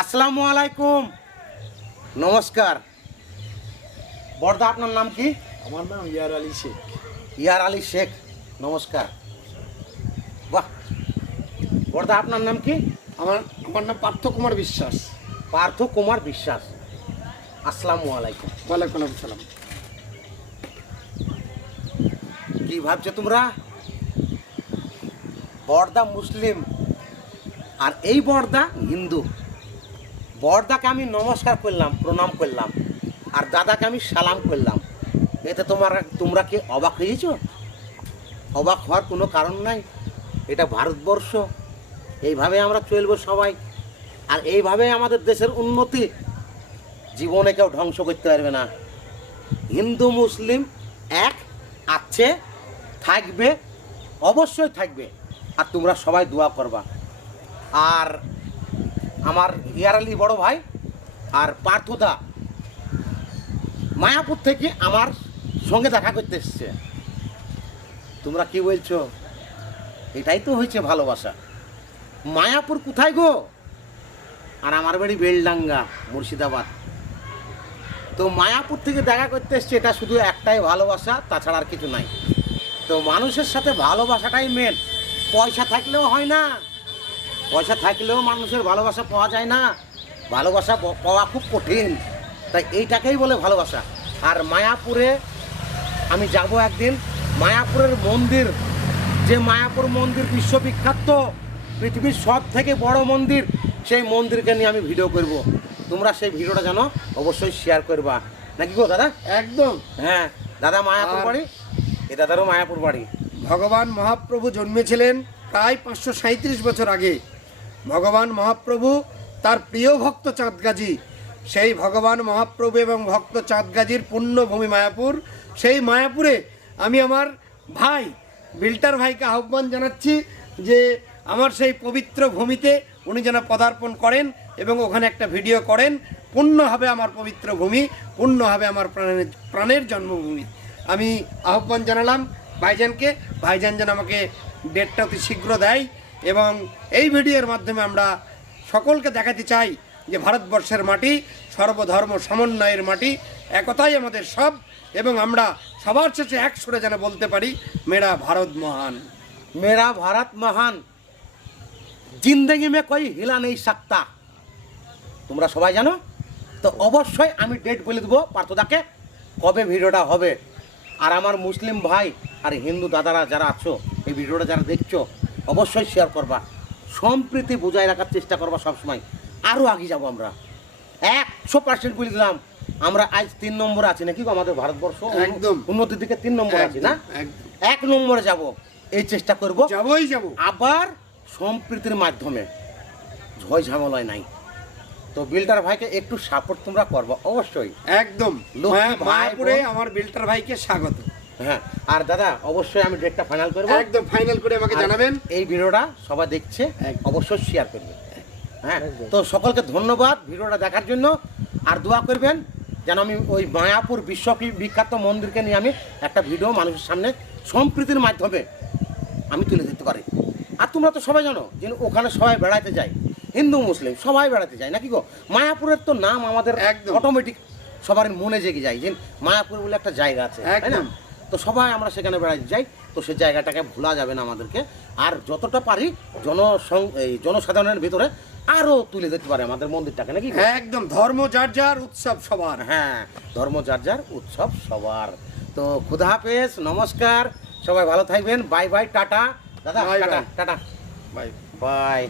আসসালামু আলাইকুম। নমস্কার। বর্দা আপনার নাম কি? আমার নাম ইয়ার আলী শেখ। ইয়ার আলী শেখ নমস্কার। বাহ। বর্দা আপনার নাম কি? আমার আমার নাম পার্থ কুমার বিশ্বাস। পার্থ কুমার বিশ্বাস। আসসালামু আলাইকুম। ওয়ালাইকুম আসসালাম। কি ভাবছ তোমরা? বর্দা মুসলিম আর এই বর্দা হিন্দু। বর্দাকে আমি নমস্কার করলাম, প্রণাম করলাম, আর দাদাকে আমি সালাম করলাম। এতে তোমার, তোমরা কি অবাক হয়েছ? অবাক হওয়ার কোনো কারণ নাই। এটা ভারতবর্ষ, এইভাবে আমরা চলবো সবাই, আর এইভাবে আমাদের দেশের উন্নতি জীবনে কেউ ধ্বংস করতে পারবে না। হিন্দু, মুসলিম এক, আছে, থাকবে, অবশ্যই থাকবে, আর তোমরা সবাই দোয়া করবা। আর আমার ইয়ার আলী বড় ভাই আর পার্থদা মায়াপুর থেকে আমার সঙ্গে দেখা করতে এসছে। তোমরা কি বলছো? এটাই তো হয়েছে ভালোবাসা। মায়াপুর কোথায় গো? আর আমার বাড়ি বেলডাঙ্গা, মুর্শিদাবাদ। তো মায়াপুর থেকে দেখা করতে এসছে, এটা শুধু একটাই ভালোবাসা, তাছাড়া আর কিছু নাই। তো মানুষের সাথে ভালোবাসাটাই মেন পয়সা থাকলেও হয় না। পয়সা থাকলেও মানুষের ভালোবাসা পাওয়া যায় না। ভালোবাসা পাওয়া খুব কঠিন। তাই এইটাকেই বলে ভালোবাসা। আর মায়াপুরে আমি যাব একদিন। মায়াপুরের মন্দির। যে মায়াপুর মন্দির বিশ্ববিখ্যাত পৃথিবীর সব থেকে বড় মন্দির সেই মন্দিরকে নিয়ে আমি ভিডিও করব। তোমরা সেই ভিডিওটা জানো অবশ্যই শেয়ার করবা। নাকি গো দাদা? একদম। হ্যাঁ দাদা মায়াপুর বাড়ি? এ দাদারও মায়াপুর বাড়ি। ভগবান মহাপ্রভু জন্মেছিলেন প্রায় পাঁচশো বছর আগে। ভগবান মহাপ্রভু তার প্রিয় ভক্ত চাঁদগাজি। সেই ভগবান মহাপ্রভু এবং ভক্ত চাঁদগাজির পুণ্যভূমি মায়াপুর। সেই মায়াপুরে আমি আমার ভাই, বিল্টার ভাইকে আহ্বান জানাচ্ছি যে আমার সেই পবিত্র ভূমিতে উনি যেন পদার্পণ করেন এবং ওখানে একটা ভিডিও করেন। পুণ্য হবে আমার পবিত্র ভূমি, পুণ্য হবে আমার প্রাণের প্রাণের জন্মভূমি। আমি আহ্বান জানালাম ভাইজানকে। ভাইজান যেন আমাকে ডেটটা অতি শীঘ্র দেয়। এবং এই ভিডিওর মাধ্যমে আমরা সকলকে দেখাতে চাই যে ভারতবর্ষের মাটি সর্বধর্ম সমন্বয়ের মাটি, একতাই আমাদের সব এবং আমরা সবার শেষে এক সুরে যেন বলতে পারি, মেরা ভারত মহান। মেরা ভারত মহান। জিন্দগি মে কই হিলা নেই সাক্তা। তোমরা সবাই জানো? তো অবশ্যই আমি ডেট বলে দেবো পার্থদাকে, কবে ভিডিওটা হবে। আর আমার মুসলিম ভাই আর হিন্দু দাদারা যারা আছো, এই ভিডিওটা যারা দেখছ অবশ্যই শেয়ার করবা। সম্প্রীতি বজায় রাখার চেষ্টা করবা সবসময়। আরও আগে যাব আমরা। একশো পার্সেন্ট বলে দিলাম। আমরা আজ তিন নম্বরে আছি। নাকি গো আমাদের ভারতবর্ষ? একদম। উন্নতির দিকে তিন নম্বরে আছি না? এক নম্বরে যাব। এই চেষ্টা করব। যাবই যাব। আবার সম্প্রীতির মাধ্যমে। ঝয় ঝামেলায় নাই। তো বিল্ডার ভাইকে একটু সাপোর্ট তোমরা করব অবশ্যই। একদম। মায়াপুরে আমার বিল্টার ভাইকে স্বাগত। হ্যাঁ আর দাদা অবশ্যই আমি ডেটটা ফাইনাল করব। একদম ফাইনাল করে আমাকে জানাবেন। এই ভিডিওটা সবাই দেখছে। অবশ্যই শেয়ার করবেন। হ্যাঁ তো সকলকে ধন্যবাদ ভিডিওটা দেখার জন্য। আর দোয়া করবেন যেন আমি ওই মায়াপুর বিশ্ব বিখ্যাত মন্দিরকে নিয়ে আমি একটা ভিডিও মানুষের সামনে সম্প্রীতির মাধ্যমে আমি তুলে দিতে পারি। আর তোমরা তো সবাই জানো যে ওখানে সবাই বেড়াতে যায়। হিন্দু মুসলিম সবাই বেড়াতে যায় নাকি গো? মায়াপুরের তো নাম আমাদের একদম। অটোমেটিক সবার মনে জেগে যায় যে মায়াপুর বলে একটা জায়গা আছে তাই না? একদম। তো সবাই আমরা সেখানে বেড়াতে যাই তো সেই জায়গাটাকে ভোলা যাবে না আমাদেরকে। আর যতটা পারি জনসং এই জনসাধারণের ভিতরে আরও তুলে দিতে পারে আমাদের মন্দিরটাকে নাকি? গো? একদম ধর্ম যার যার উৎসব সবার। হ্যাঁ ধর্ম যার যার উৎসব সবার। তো খুদা হাফেজ নমস্কার সবাই ভালো থাকবেন বাই বাই টাটা। দাদা টাটা টাটা। বাই। বাই।